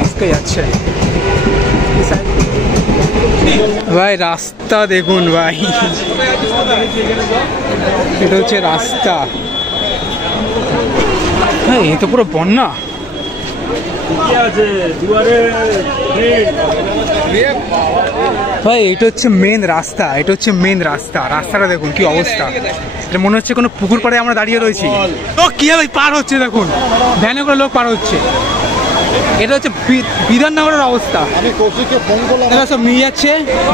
রিস্কে যাচ্ছে ভাই, রাস্তা দেখুন ভাই, এটা হচ্ছে রাস্তা। হ্যাঁ, এ তো পুরো বন্যা। ভাই এটা হচ্ছে মেন রাস্তা, এটা হচ্ছে মেন রাস্তা। রাস্তাটা দেখুন কি অবস্থা, এটা মনে হচ্ছে কোনো পুকুর পাড়ে আমরা দাঁড়িয়ে রয়েছি। তো কি হবে, পার হচ্ছে দেখুন, ভ্যানে করে লোক পার হচ্ছে। এটা হচ্ছে বিধাননগরের অবস্থা। আমি কৌশিককে ফোন করলাম, সব নিয়ে যাচ্ছে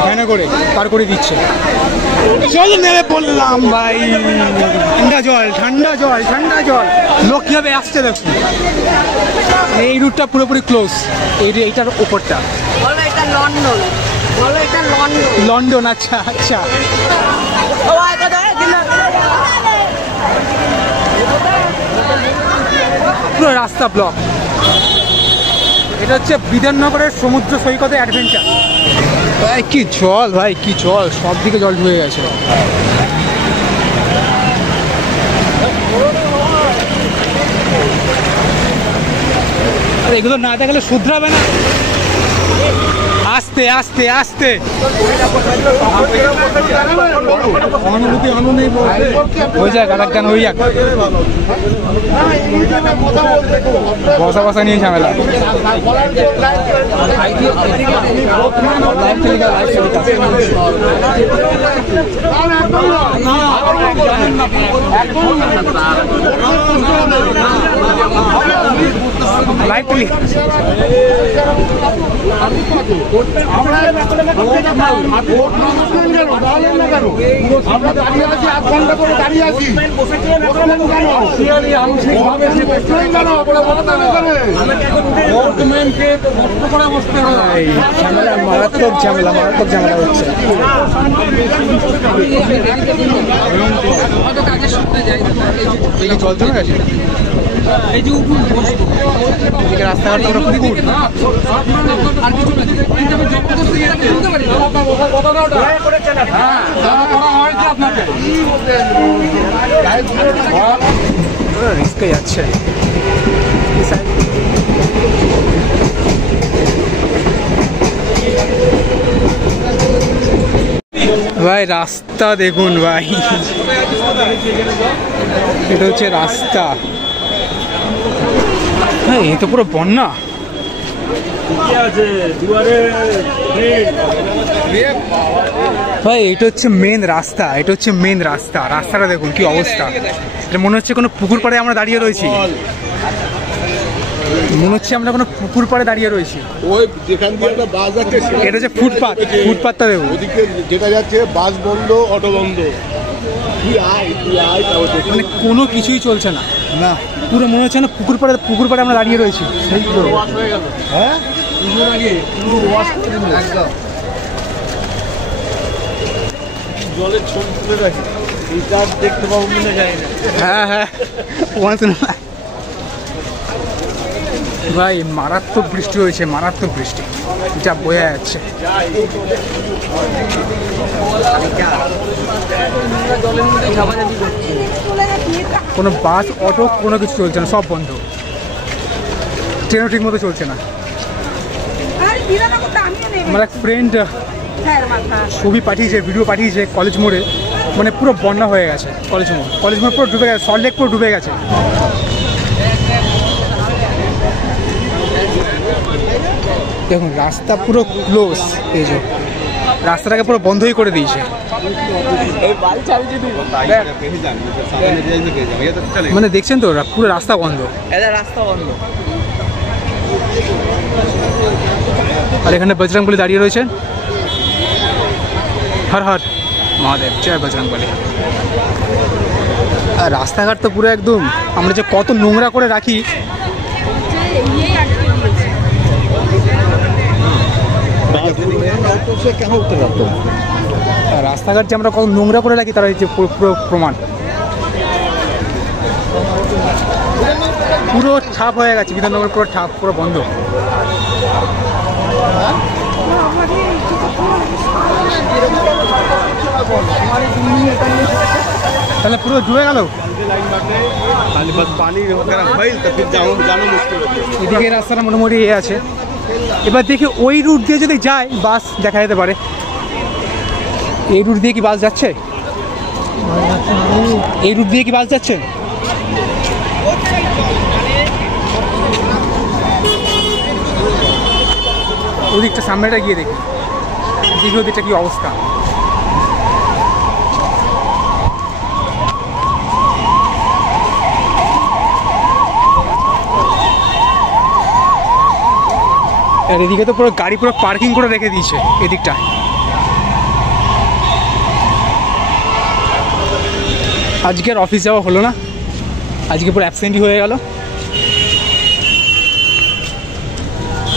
ভ্যানে করে, পার করে দিচ্ছে। চল নেমে পড়লাম ভাই, ঠান্ডা জল ঠান্ডা জল ঠান্ডা জল। লোক কীভাবে আসছে দেখুন, এই রুটটা পুরোপুরি ক্লোজ। এইটার উপরটা লন্ডন। আচ্ছা আচ্ছা, পুরো রাস্তা ব্লক। এটা হচ্ছে বিধাননগরের সমুদ্র সৈকতে অ্যাডভেঞ্চার। ভাই কি জল, ভাই কি জল, সব দিকে জল ঢুকে গেছে। এগুলো না দেখলে শুধরাবে না। আস্তে আস্তে আস্তে, হয়ে যাক আর গান হয়ে যাক। বসা বসা নিয়ে ঝামেলা। Light click. আমরা দাঁড়িয়ে আছি, 8 ঘন্টা করে দাঁড়িয়ে আছি। মারাত্মক ঝামেলা, মারাত্মক ঝামেলা হচ্ছে। জল জমে গেছে, রাস্তাঘাট পুকুর। রিস্কে যাচ্ছে ভাই, রাস্তা দেখুন ভাই, এটা হচ্ছে রাস্তা। হ্যাঁ, এ তো পুরো বন্যা। ভাই এটা হচ্ছে মেন রাস্তা, এটা হচ্ছে মেন রাস্তা। রাস্তাটা দেখুন কি অবস্থা, এটা মনে হচ্ছে কোনো পুকুর পাড়ে আমরা দাঁড়িয়ে রয়েছি। মনে হচ্ছে আমরা কোনো পুকুর পাড়ে দাঁড়িয়ে রয়েছি। ওই যেখান দিয়ে একটা বাস যাচ্ছে, এটা হচ্ছে ফুটপাথ। ফুটপাথটা দেখুন, ওদিকে যেটা যাচ্ছে বাস বন্ধ, অটো বন্ধ, মানে কোনো কিছুই চলছে না। না, পুরো মনে হচ্ছে না পুকুর পাড়ে আমরা দাঁড়িয়ে রয়েছি। সেই তো হ্যাঁ, জলের ছবি তুলে রাখি, দেখতে পাবো মনে যায় না। হ্যাঁ হ্যাঁ, ভাই মারাত্মক বৃষ্টি হয়েছে, মারাত্মক বৃষ্টি, যা বোঝা যাচ্ছে। কোনো বাস অটো কোনো কিছু চলছে না, সব বন্ধ। ট্রেনও ঠিক মতো চলছে না। আমার এক ফ্রেন্ড ছবি পাঠিয়েছে, ভিডিও পাঠিয়েছে কলেজ মোড়ে, মানে পুরো বন্যা হয়ে গেছে। কলেজ মোড় পুরো ডুবে গেছে, সল্টলেক পুরো ডুবে গেছে। দেখুন রাস্তা পুরো ক্লোজ, এই যে রাস্তাটাকে পুরো বন্ধই করে দিয়েছে। মানে দেখছেন তো পুরো রাস্তা বন্ধ, রাস্তা বন্ধ। আর এখানে বজরংবলী দাঁড়িয়ে রয়েছে। হর হর মহাদেব, জয় বজরংবলী। আর রাস্তাঘাট তো পুরো একদম, আমরা যে কত নোংরা করে রাখি। রাস্তাঘাট যে আমরা কত নোংরা করে রাখি, তারা এই যে পুরো প্রমাণ। পুরো ঠাপ হয়ে গেছে বিধাননগর, পুরো ঠাপ, পুরো বন্ধ। তাহলে পুরো ডুবে গেল। এদিকে রাস্তাটা মোটামুটি আছে। এবার দেখি ওই রুট দিয়ে যদি যায় বাস দেখা যেতে পারে। এই রুট দিয়ে কি বাস যাচ্ছে? এই রুট দিয়ে কি বাস যাচ্ছে? ওদিকটা সামনেটা গিয়ে দেখি, দেখি ওদিকটা কি অবস্থা। আর এদিকে তো পুরো গাড়ি পুরো পার্কিং করে রেখে দিয়েছে এদিকটা। আজকে আর অফিস যাওয়া হলো না, আজকে পুরো অ্যাবসেন্টই হয়ে গেল।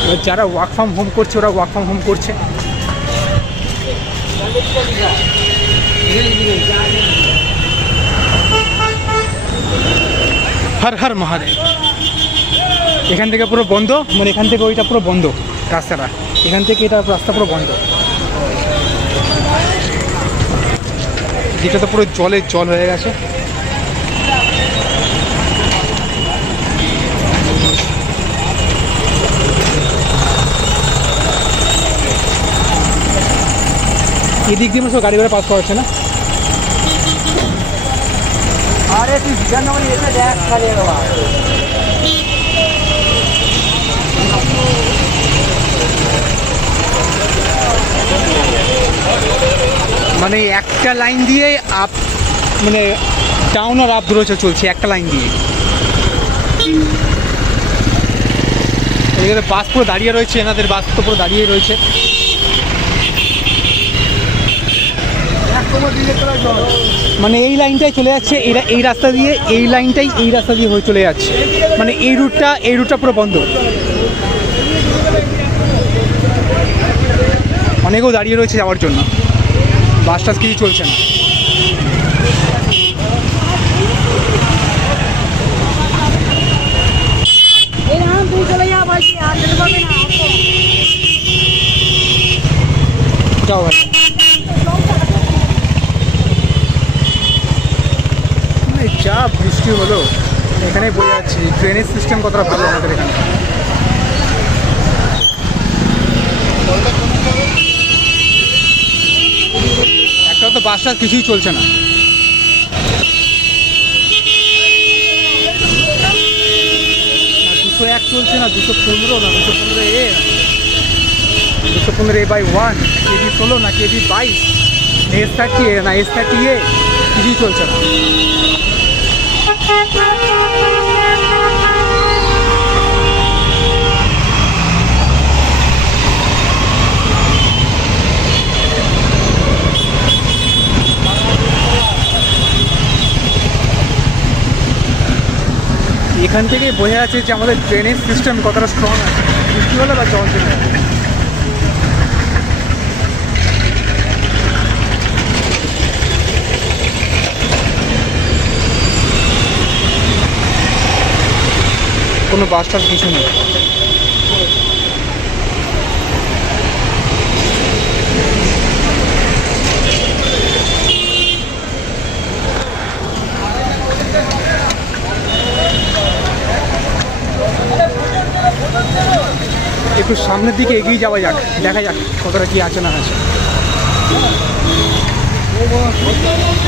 এবার যারা ওয়ার্ক ফ্রম হোম করছে ওরা ওয়ার্ক ফ্রম হোম করছে। হর হর মহাদেব। এখান থেকে পুরো বন্ধ, মানে এখান থেকে ওইটা পুরো বন্ধ রাস্তাটা, এখান থেকে এটা রাস্তা পুরো বন্ধ। যেটা তো পুরো জলে জল হয়ে গেছে। এদিক দিয়ে সব গাড়ি ঘোড়া পাস করা হচ্ছে না। আরে তুই এসে দেখ খালি মানে একটা লাইন দিয়ে আপ, মানে ডাউন আর আপ দূরে চলছে একটা লাইন দিয়ে। এখানে বাস পুরো দাঁড়িয়ে রয়েছে, এনাদের বাস তো পুরো দাঁড়িয়ে রয়েছে। মানে এই লাইনটাই চলে যাচ্ছে, এরা এই রাস্তা দিয়ে, এই লাইনটাই এই রাস্তা দিয়ে হয়ে চলে যাচ্ছে। মানে এই রুটটা পুরো বন্ধ। অনেকেও দাঁড়িয়ে রয়েছে যাওয়ার জন্য, বাস টাস কিছু চলছে না। যাও ভাই। যা বৃষ্টি হলো এখানে বোঝা যাচ্ছে ড্রেনেজ সিস্টেম কতটা ভালো আমাদের এখানে। একটা তো বাস টাস কিছুই চলছে না। 201 চলছে না, 215 না, 215A, 215A/1, কেবি 16 না কেবি 22, S30A না S30A, কিছুই চলছে না। এখান থেকে বোঝা যাচ্ছে যে আমাদের ড্রেনেজ সিস্টেম কতটা স্ট্রং আছে, বৃষ্টি হলে বা জল জমে যাবে। কোনো বাস টাস কিছু নেই। একটু সামনের দিকে এগিয়ে যাওয়া যাক, দেখা যাক কতটা কি আছে না আছে।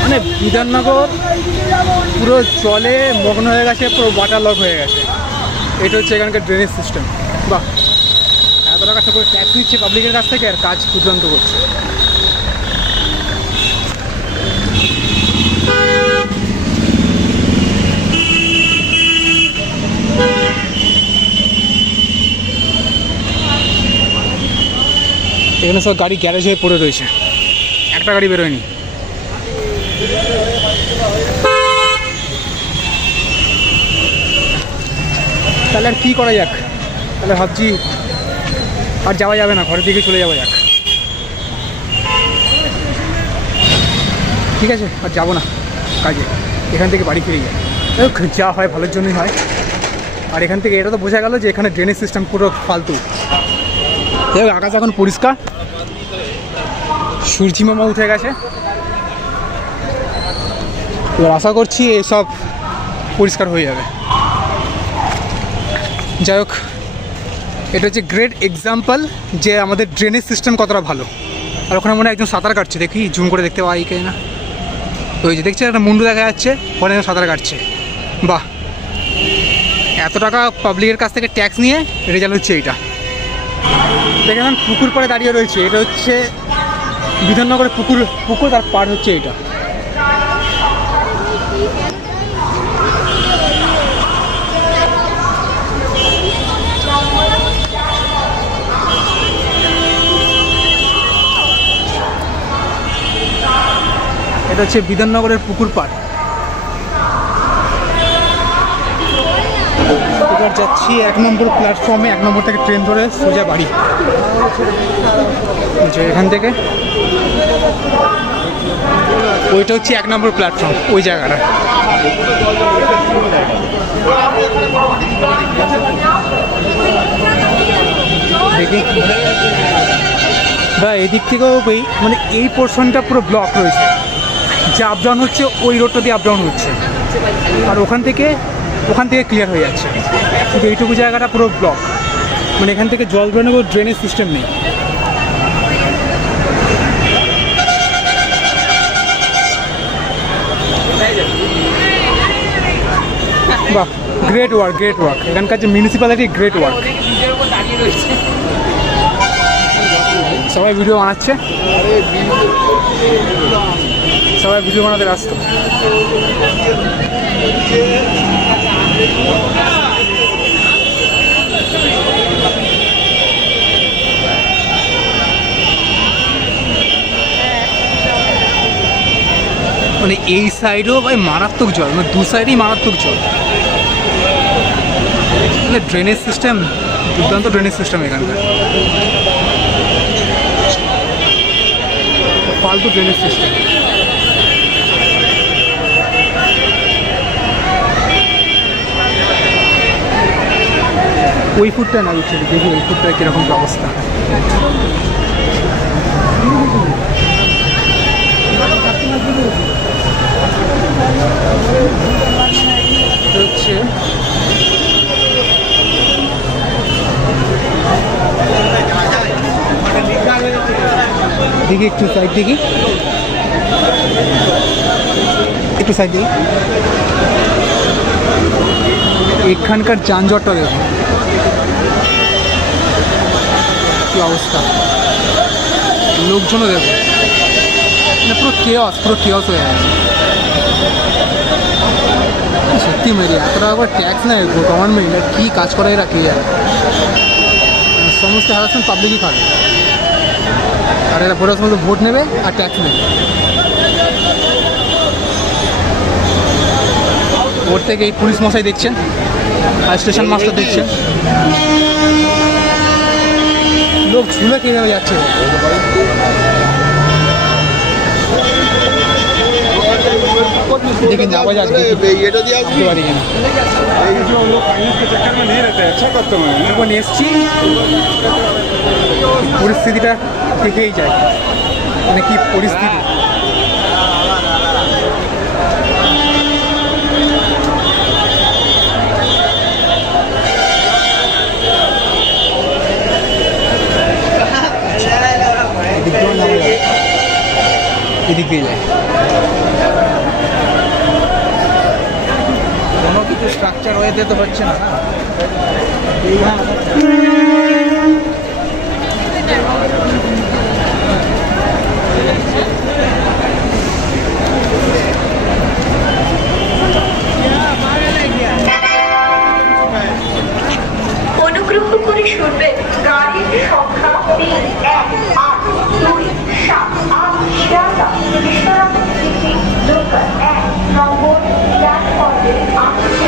মানে বিধাননগর পুরো জলে মগ্ন হয়ে গেছে, পুরো ওয়াটার লক হয়ে গেছে। এটা হচ্ছে এখানকার ড্রেনেজ সিস্টেম। বাহ, এত টাকা করে ট্যাক্স নিচ্ছে পাবলিকের কাছ থেকে আর কাজ দুর্দান্ত করছে। এখানে সব গাড়ি গ্যারেজ হয়ে পড়ে রয়েছে, একটা গাড়ি বেরোয়নি। তাহলে আর কী করা যাক, তাহলে ভাবছি আর যাওয়া যাবে না, ঘরের দিকে চলে যাওয়া যাক। ঠিক আছে, আর যাবো না কাজে, এখান থেকে বাড়ি ফিরে যাই। যা হয় ভালোর জন্যই হয়। আর এখান থেকে এটা তো বোঝা গেল যে এখানে ড্রেনেজ সিস্টেম পুরো ফালতু। যাই হোক, আকাশ এখন পরিষ্কার, সূর্যি মামা উঠে গেছে। এবার আশা করছি এসব পরিষ্কার হয়ে যাবে। যাই হোক, এটা হচ্ছে গ্রেট এক্সাম্পল যে আমাদের ড্রেনেজ সিস্টেম কতটা ভালো। আর ওখানে মনে হয় একজন সাঁতার কাটছে, দেখি জুম করে দেখতে পাই কে না। ওই যে দেখছি একটা মুন্ডু দেখা যাচ্ছে, ওখানে সাঁতার কাটছে। বাহ, এত টাকা পাবলিকের কাছ থেকে ট্যাক্স নিয়ে রেজাল্ট হচ্ছে এইটা। দেখেন পুকুর পাড়ে দাঁড়িয়ে রয়েছে, এটা হচ্ছে বিধাননগরের পুকুর তার পাড় হচ্ছে এটা। এটা হচ্ছে বিধাননগরের পুকুর পাড়। এবার যাচ্ছি 1 নম্বর প্ল্যাটফর্মে, 1 নম্বর থেকে ট্রেন ধরে সোজা বাড়ি। এখান থেকে ওইটা হচ্ছে 1 নম্বর প্ল্যাটফর্ম, ওই জায়গাটা। দেখি বা এদিক থেকেও মানে এই পোর্শনটা পুরো ব্লক রয়েছে, যে আপ ডাউন হচ্ছে ওই রোডটা দিয়ে আপ ডাউন হচ্ছে, আর ওখান থেকে ক্লিয়ার হয়ে যাচ্ছে। কিন্তু এইটুকু জায়গাটা পুরো ব্লক, মানে এখান থেকে জল বেরোনো কোনো ড্রেনেজ সিস্টেম নেই। বাহ, গ্রেট ওয়ার্ক, গ্রেট ওয়ার্ক। এখানকার যে মিউনিসিপ্যালিটি, গ্রেট ওয়ার্ক। সবাই ভিডিও বানাচ্ছে, সবাই ভিডিও বানাতে ব্যস্ত। মানে এই সাইডেও ভাই মারাত্মক জল, মানে দু সাইডেই মারাত্মক জল। মানে ড্রেনেজ সিস্টেম, দুর্দান্ত ড্রেনেজ সিস্টেম এখানকার, ফালতু ড্রেনেজ সিস্টেম। ওই ফুটটা না উঠছে, দেখি ওই ফুটটা কীরকম অবস্থা। হচ্ছে দেখি একটু সাইড, দেখি একটু সাইড, দেখি এখানকার যানজটটা দেখুন কি অবস্থা, লোকজনও দেখুন, মানে পুরো কেওস হয়ে গেছে। সত্যি মেরে এত টাকা করে ট্যাক্স নেয় গভর্নমেন্ট, আর কী কাজ করে এরা কে যায়। সমস্ত হ্যারাসমেন্ট পাবলিকই খাবে, আর এরা ভোটের সময় ভোট নেবে আর ট্যাক্স নেবে। ভোট থেকে এই পুলিশ মশাই দেখছেন, আর স্টেশন মাস্টার দেখছেন, লোক ঝুলে কীভাবে যাচ্ছে। लेकिन आवाज आ रही है ये तो दिया आपकी बारी है ये जो लोग फाइनेंस के चक्कर में नहीं रहते अच्छा करते हैं वो नेस्टी परिस्थितिটা থেকেই যায় মানে কি পরিস্থিতি এদিক দিয়ে যায় কোনো কিছু স্ট্রাকচার হয়ে যেতে পারছে না অনুগ্রহ করে শুনবেন গাড়ির সংখ্যা 3-8-2-7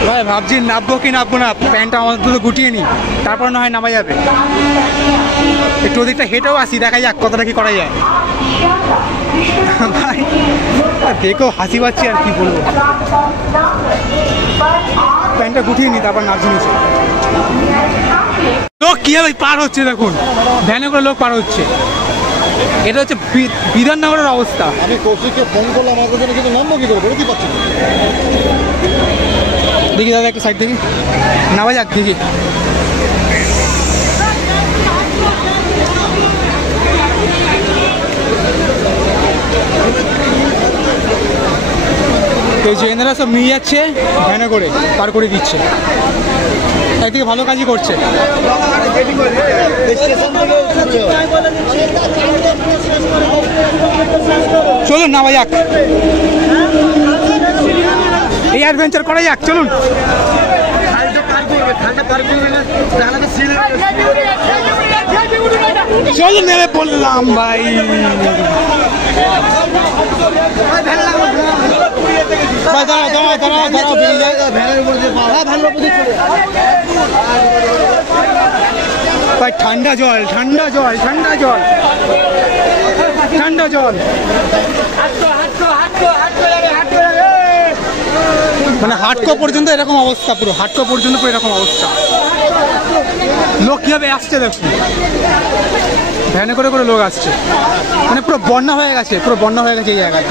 ভাই ভাবছি নামবো কি নামবো না প্যান্টটা আমাদের তো গুটিয়ে নি তারপর না হয় নামা যাবে একটু ওদিকটা হেঁটেও আসি দেখা যাক কতটা কি করা যায় ভাই দেখো হাসি পাচ্ছি আর কি বলবো প্যান্টটা গুটিয়ে নি তারপর নামছি নিচে লোক কি ভাই পার হচ্ছে দেখুন ভ্যানে করে লোক পার হচ্ছে এটা হচ্ছে বিধাননগরের অবস্থা। আমি কৌশিককে ফোন করলাম আমার জন্য, কিন্তু নামবো কি করে বলতে পারছি না। দেখি দাদা একটা সাইড দেখি, না ভাই যাক দেখি। এই যে এনারা সব নিয়ে যাচ্ছে ভ্যানে করে, পার করে দিচ্ছে, একদিকে ভালো কাজই করছে। চলুন না ভাই যাক, এই অ্যাডভেঞ্চার করা যাক, চলুন। চলুন নেমে পড়লাম ভাই। ভাই ঠান্ডা জল, ঠান্ডা জল, ঠান্ডা জল, ঠান্ডা জল। মানে হাটকো পর্যন্ত এরকম অবস্থা, পুরো হাটকো পর্যন্ত পুরো এরকম অবস্থা। লোক কিভাবে আসছে দেখুন, ভ্যানে করে করে লোক আসছে, মানে পুরো বন্যা হয়ে গেছে, পুরো বন্যা হয়ে গেছে এই জায়গায়।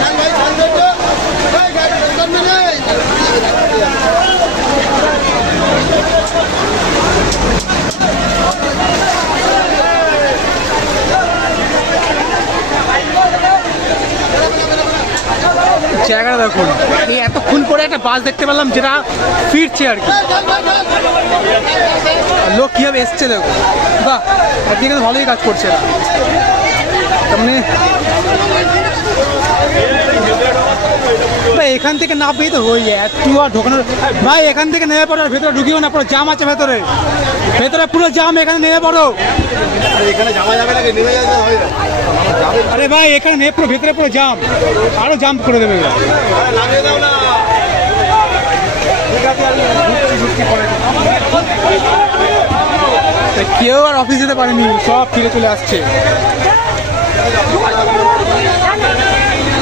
জায়গাটা দেখুন, এই এতক্ষণ পরে একটা বাস দেখতে পেলাম যেটা ফিরছে আর কি। লোক কিভাবে এসছে দেখুন, বাহ, একদিকে তো ভালোই কাজ করছে এরা। তার মানে ভাই এখান থেকে না পেয়ে তো হয়ে যায়, একটু আর ঢোকানোর। ভাই এখান থেকে নেমে পড়ো, ভেতরে ঢুকিও না, পুরো জাম আছে ভেতরে, ভেতরে পুরো জাম, এখানে নেমে পড়ো। এখানে যাওয়া যাবে নাকি, নেমে যাবে হয় না। আরে ভাই এখানে নেমে পুরো ভেতরে পুরো জাম, আরো জাম করে দেবে। কেউ আর অফিস যেতে পারেনি, সব ফিরে চলে আসছে।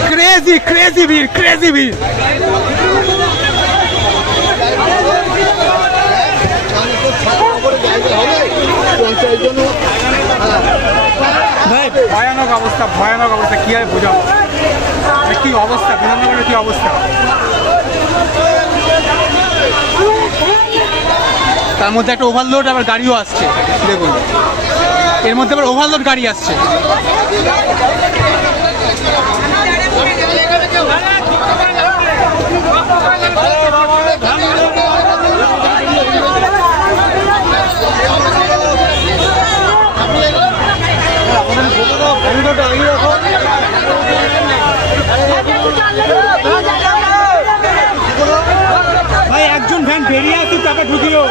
ক্রেজি ক্রেজি ভিড়, ক্রেজি ভিড়। ভাই ভয়ানক অবস্থা, ভয়ানক অবস্থা, কি আর বোঝাবো, কি অবস্থা, বিধাননগরের কি অবস্থা। তার মধ্যে একটা ওভারলোড আবার গাড়িও আসছে দেখুন, এর মধ্যে আবার ওভারলোড গাড়ি আসছে। ভাই একজন ভ্যান বেরিয়ে আসি, টাকা ঢুকিও।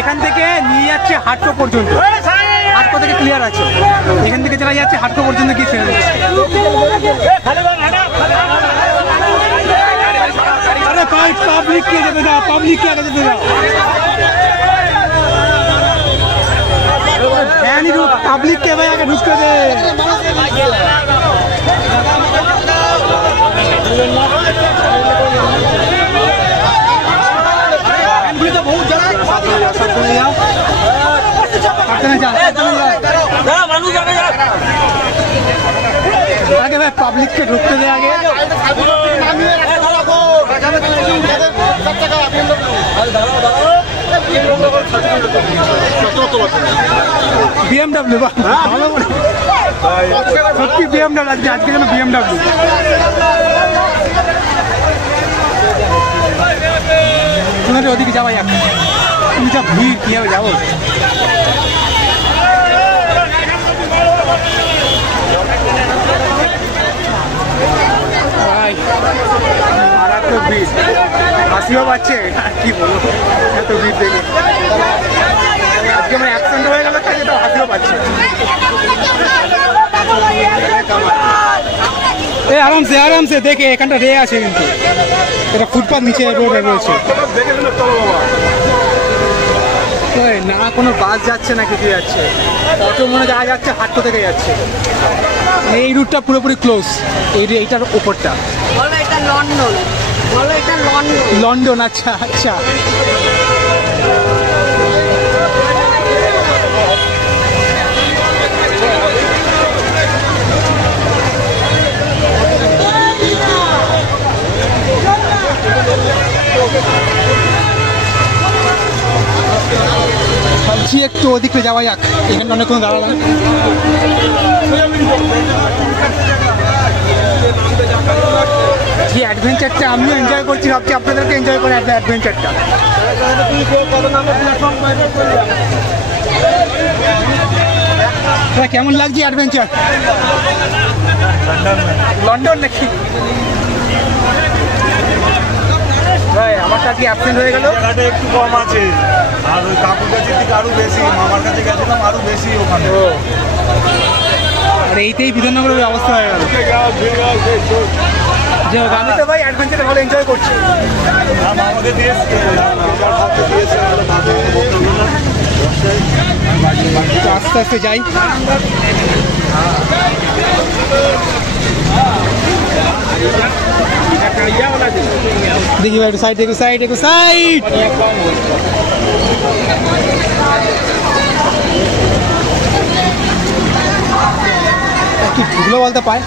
এখান থেকে নিয়ে যাচ্ছে হাটকো পর্যন্ত, হাটকো থেকে ক্লিয়ার আছে, এখান থেকে চলে যাচ্ছে হাটকো পর্যন্ত কি ছেড়ে দিচ্ছে। আরে ভাই পাবলিক কে যেতে দাও, পাবলিক কে আগে যেতে দাও। ভ্যানই ঢুক, পাবলিক কে ভাই আগে ঢুকতে দে। আগে ভাই পাবলিককে ঢুকতে দে আগে। BMW ভালো করে সত্যি BMW আজকে, আজকে যেন BMW। ওদিকে যাওয়া যাক, যা ভিড় কিভাবে যাবো। মারাত্মক ভিড়, হাসিও পাচ্ছে, কি বলবো এত ভিড় দেখে। আজকে আমার অ্যাক্সিডেন্ট হয়ে গেল, তাই এটা হাসিও পাচ্ছে। এই আরামসে আরামসে দেখে, এখানটা রে আছে কিন্তু, এটা ফুটপাথ নিচে রোডে রয়েছে। না কোনো বাস যাচ্ছে না, কিছু যাচ্ছে, অটো মনে যাওয়া যাচ্ছে, হাটকো থেকে যাচ্ছে। এই রুটটা পুরোপুরি ক্লোজ, এইটার উপরটা। লন্ডন, আচ্ছা আচ্ছা। ভাবছি একটু ওদিকে যাওয়া যাক, এখানে অনেক কোনো দাঁড়ালাম। যে অ্যাডভেঞ্চারটা আমিও এনজয় করছি, ভাবছি আপনাদেরকে এনজয় করে অ্যাডভেঞ্চারটা। কেমন লাগছে অ্যাডভেঞ্চার? লন্ডন নাকি ভাই? আমার কাছে অ্যাবসেন্ট হয়ে গেল। জায়গাটা একটু কম আছে, আর ওই কাকুর কাছে থেকে আরো বেশি, মামার কাছে গেছিলাম আরো বেশি ওখানে। আর এইটাই বিধাননগরের অবস্থা হয়ে গেল। যে আমি তো ভাই অ্যাডভেঞ্চারটা ভালো এনজয় করছি। আমাকে দিয়েছে আস্তে আস্তে যাই। দেখি ভাই একটু সাইড, একটু সাইড, একটু সাইড। কি ঢুকলো বলতে পায়।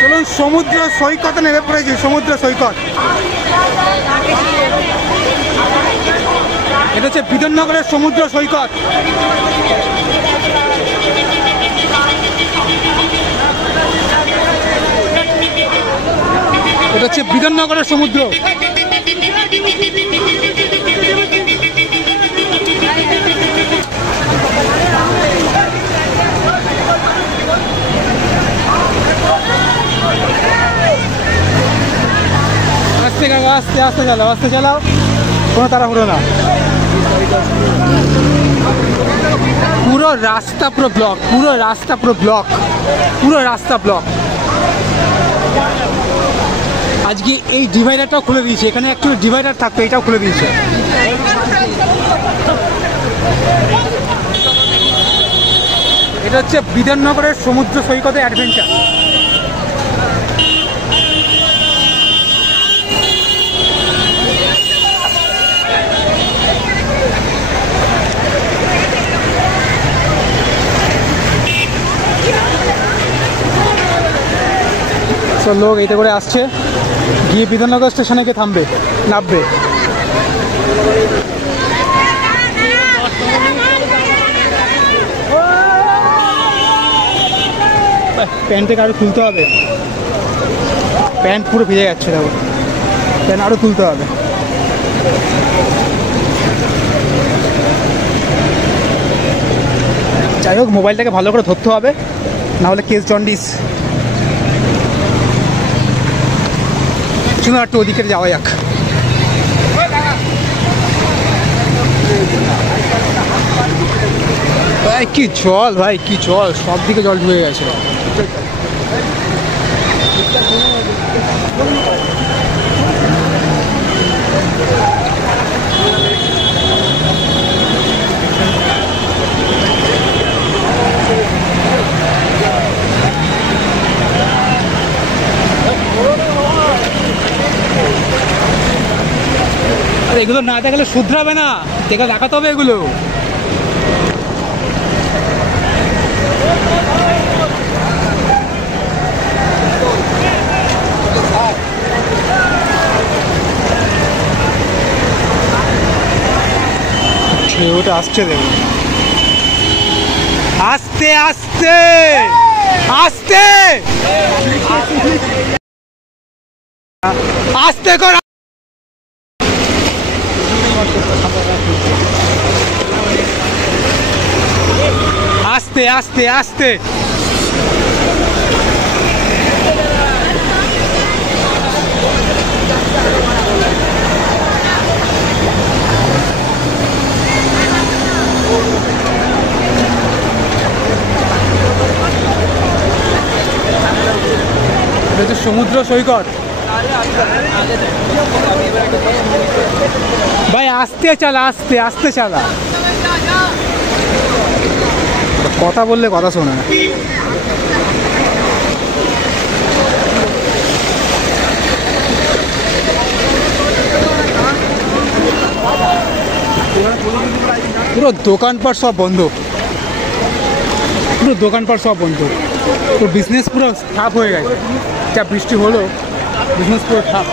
চলুন সমুদ্র সৈকতে নেমে পড়েছি, সমুদ্র সৈকত। এটা হচ্ছে বিধাননগরের সমুদ্র সৈকত। এটা হচ্ছে বিধাননগরের সমুদ্র। আস্তে কাকা, আস্তে আস্তে চালাও, আস্তে চালাও, কোনো তাড়াহুড়ো না। পুরো রাস্তা পুরো ব্লক, পুরো রাস্তা পুরো ব্লক, পুরো রাস্তা ব্লক। আজকে এই ডিভাইডারটাও খুলে দিয়েছে, এখানে একটু ডিভাইডার থাকতো, এটাও খুলে দিয়েছে। এটা হচ্ছে বিধাননগরের সমুদ্র সৈকতে অ্যাডভেঞ্চার। লোক এইটা করে আসছে, গিয়ে বিধাননগর স্টেশনে গিয়ে থামবে, নামবে। প্যান্টটাকে আরো তুলতে হবে, প্যান্ট পুরো ভিজে যাচ্ছে, দেখো প্যান্ট আরো তুলতে হবে। যাই হোক, মোবাইলটাকে ভালো করে ধরতে হবে, না হলে কেস জন্ডিস। চলুন একটু ওদিকে যাওয়া যাক। ভাই কি জল, ভাই কি জল, সব দিকে জল ঢুকে গেছে। এগুলো না দেখালে শুধরাবে না, দেখে দেখাতে হবে এগুলো। ঢেউটা আসছে, দেখুন আস্তে আস্তে আস্তে আস্তে কর। আস্তে আস্তে আস্তে। এটা হচ্ছে সমুদ্র সৈকত। ভাই আস্তে চালা, আস্তে আস্তে চালা, কথা বললে কথা শোনে না। পুরো দোকানপাট সব বন্ধ, পুরো দোকানপাট সব বন্ধ, তো বিজনেস পুরো ঠাপ হয়ে গেছে। যা বৃষ্টি হলো বিজনেস পুরো ঠাপ।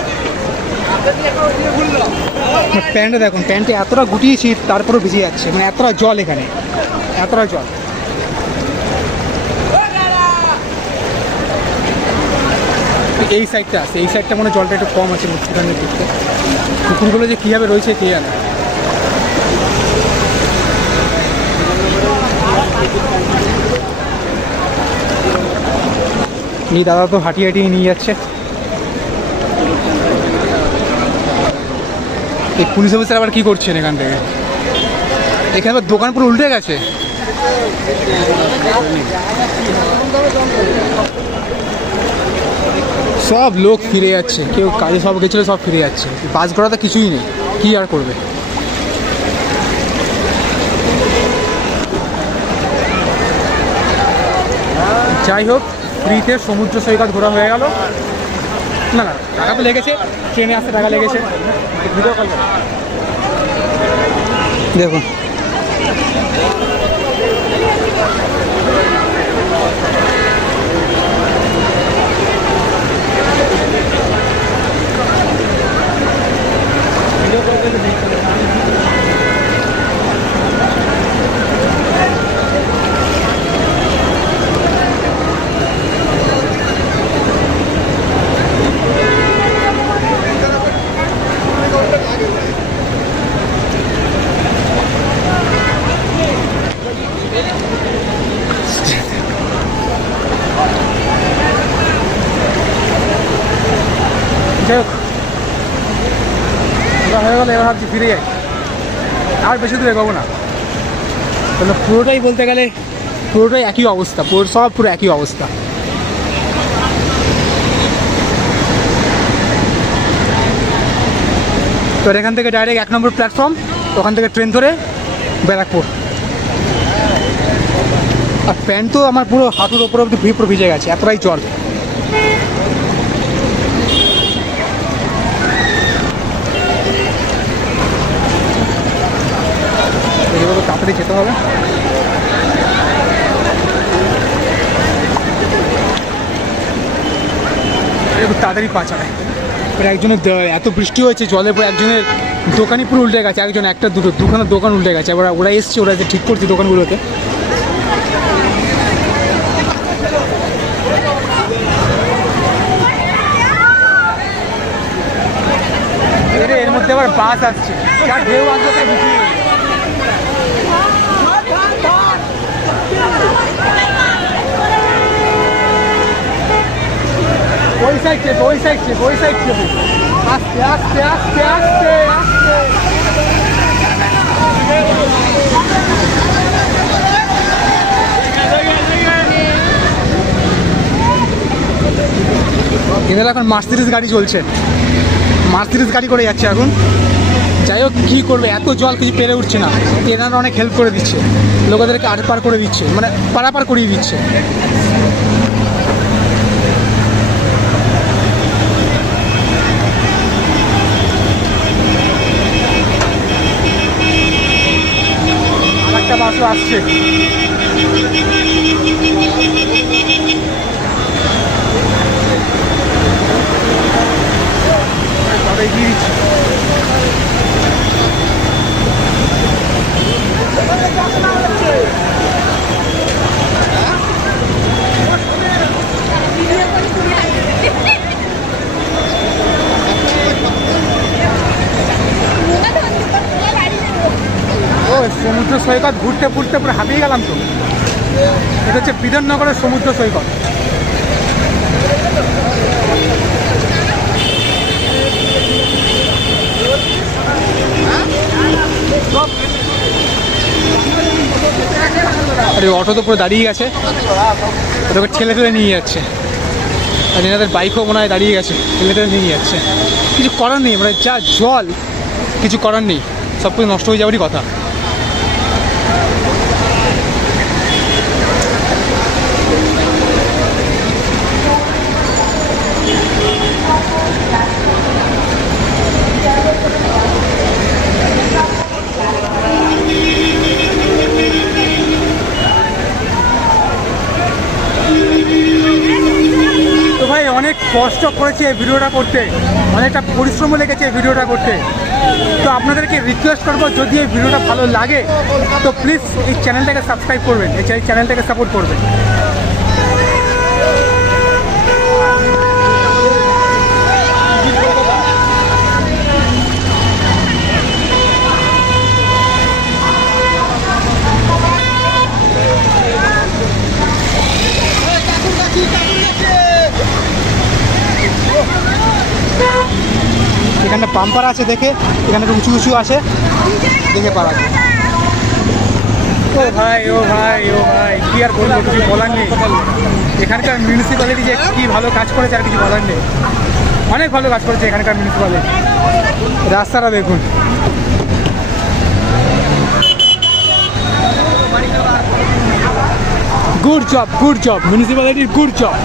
প্যান্টটা দেখুন, প্যান্টে এতটা গুটিয়েছি তারপরেও ভিজে যাচ্ছে, মানে এতটা জল এখানে, এতটা জল। এই সাইডটা আছে, এই সাইডটা মানে জলটা একটু কম আছে মুক্তিখানের দিকতে। পুকুরগুলো যে কীভাবে রয়েছে কে জানে। এই দাদা তো হাঁটিয়ে হাঁটিয়ে নিয়ে যাচ্ছে। এই পুলিশ অফিসার আবার কি করছেন এখান থেকে? এখানে আবার দোকান পুরো উল্টে গেছে। সব লোক ফিরে যাচ্ছে, কেউ কাজে সব গেছিলো, সব ফিরে যাচ্ছে। বাস ঘোড়া তো কিছুই নেই, কি আর করবে। যাই হোক, ফ্রিতে সমুদ্র সৈকত ঘোরা হয়ে গেল। না না, টাকা তো লেগেছে, ট্রেনে আসতে টাকা লেগেছে। ভিডিও কল দেখুন, যাই হোক হয়ে গেল। এবার ভাবছি ফিরে যাই, আর বেশি দূর এগোবো না। তাহলে পুরোটাই বলতে গেলে পুরোটাই একই অবস্থা, সব পুরো একই অবস্থা। তো এখান থেকে ডাইরেক্ট 1 নম্বর প্ল্যাটফর্ম, ওখান থেকে ট্রেন ধরে ব্যারাকপুর। আর প্যান্ট তো আমার পুরো হাঁটুর ওপর অব্দি পুরো ভিজে গেছে, এতটাই জল। তাড়াতাড়ি যেতে হবে। একটু তাড়াতাড়ি পা চালায়। একজনের এত বৃষ্টি হয়েছে, জলের পর একজনের দোকানই পুরো উল্টে গেছে, একজন একটা দুটো দুখানা দোকান উল্টে গেছে। এবার ওরা এসছে, ওরা যে ঠিক করছে দোকানগুলোতে। এর মধ্যে আবার বাস আসছে, যা ঢেউ আসবে তাই বুঝি। ওই সাইড চেপে, ওই সাইড চেপে, ওই সাইড চেপে, আস্তে আস্তে আস্তে আস্তে আস্তে। এদের এখন মার্সিডিজ গাড়ি চলছে, মার্সিডিজ গাড়ি করে যাচ্ছে এখন। যাই হোক, কী করবে, এত জল কিছু পেরে উঠছে না। এনারা অনেক হেল্প করে দিচ্ছে, লোকেদেরকে আর পার করে দিচ্ছে, মানে পারাপার করিয়ে দিচ্ছে। আরেকটা বাসও আসছে। এগিয়ে দিচ্ছি। সমুদ্র সৈকত ঘুরতে ঘুরতে পুরো হাঁপিয়ে গেলাম। তো এটা হচ্ছে বিধাননগরের সমুদ্র সৈকত। আরে অটো তো পুরো দাঁড়িয়ে গেছে, ওটাকে ঠেলে ঠেলে নিয়ে যাচ্ছে। আর এনাদের বাইকও মনে হয় দাঁড়িয়ে গেছে, ঠেলে ঠেলে নিয়ে যাচ্ছে। কিছু করার নেই, মানে যা জল, কিছু করার নেই, সব কিছু নষ্ট হয়ে যাওয়ারই কথা। অনেক কষ্ট করেছি এই ভিডিওটা করতে, অনেকটা পরিশ্রমও লেগেছে এই ভিডিওটা করতে। তো আপনাদেরকে রিকোয়েস্ট করবো, যদি এই ভিডিওটা ভালো লাগে তো প্লিজ এই চ্যানেলটাকে সাবস্ক্রাইব করবেন, এই চ্যানেলটাকে সাপোর্ট করবেন। এখানে পাম্পার আছে, দেখে এখানে উঁচু উঁচু আছে, দেখে পারা যায়। ও ভাই ও ভাই ও ভাই, কি আর বলবো, কিছু বলার নেই। এখানকার মিউনিসিপ্যালিটি যে কি ভালো কাজ করেছে আর কিছু বলার নেই, অনেক ভালো কাজ করেছে এখানকার মিউনিসিপ্যালিটি। রাস্তাটা দেখুন, গুড জব মিউনিসিপ্যালিটির, গুড জব।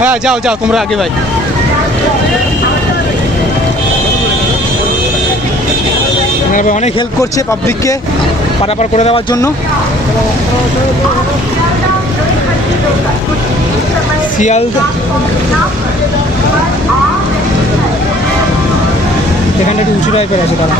হ্যাঁ যাও যাও তোমরা আগে ভাই। অনেক হেল্প করছে পাবলিককে পারাপার করে দেওয়ার জন্য। শিয়ালদা এখানটা একটু উঁচু টাইপের আছে তারা।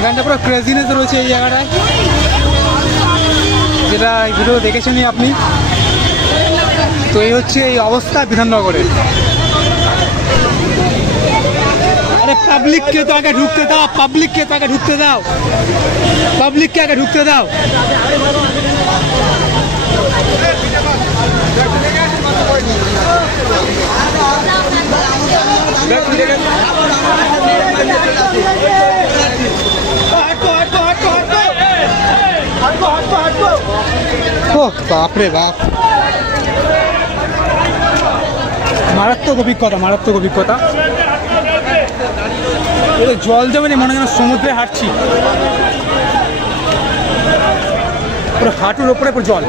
এখানটা পুরো ক্রেজিনেস রয়েছে এই জায়গাটায়, যেটা এই ভিডিও দেখেছেনই আপনি। তো এই হচ্ছে এই অবস্থা বিধাননগরের। আরে পাবলিককে তো আগে ঢুকতে দাও, পাবলিককে তো আগে ঢুকতে দাও, পাবলিককে আগে ঢুকতে দাও। ও বাপরে বাপ, মারাত্মক অভিজ্ঞতা, মারাত্মক অভিজ্ঞতা। জল যাবে না, মনে হয় যেন সমুদ্রে হাঁটছি, পুরো হাঁটুর ওপরে পুরো জল,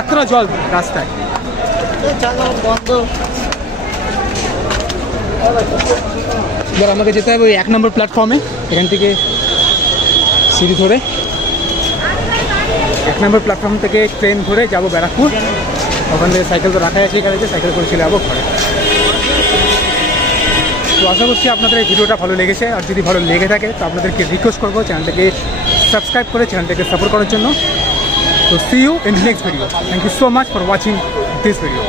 এতটা জল রাস্তায়। এবার আমাকে যেতে হবে ওই 1 নম্বর প্ল্যাটফর্মে, এখান থেকে সিঁড়ি ধরে 1 নম্বর প্ল্যাটফর্ম থেকে ট্রেন ধরে যাব ব্যারাকপুর। ওখান থেকে সাইকেল তো রাখাই আছে, এখানে সাইকেল করে চলে যাবো ঘরে। তো আশা করছি আপনাদের এই ভিডিওটা ভালো লেগেছে, আর যদি ভালো লেগে থাকে তো আপনাদেরকে রিকোয়েস্ট করবো চ্যানেলটাকে সাবস্ক্রাইব করে চ্যানেলটাকে সাপোর্ট করার জন্য। তো see you in next video. Thank you so much for watching this video.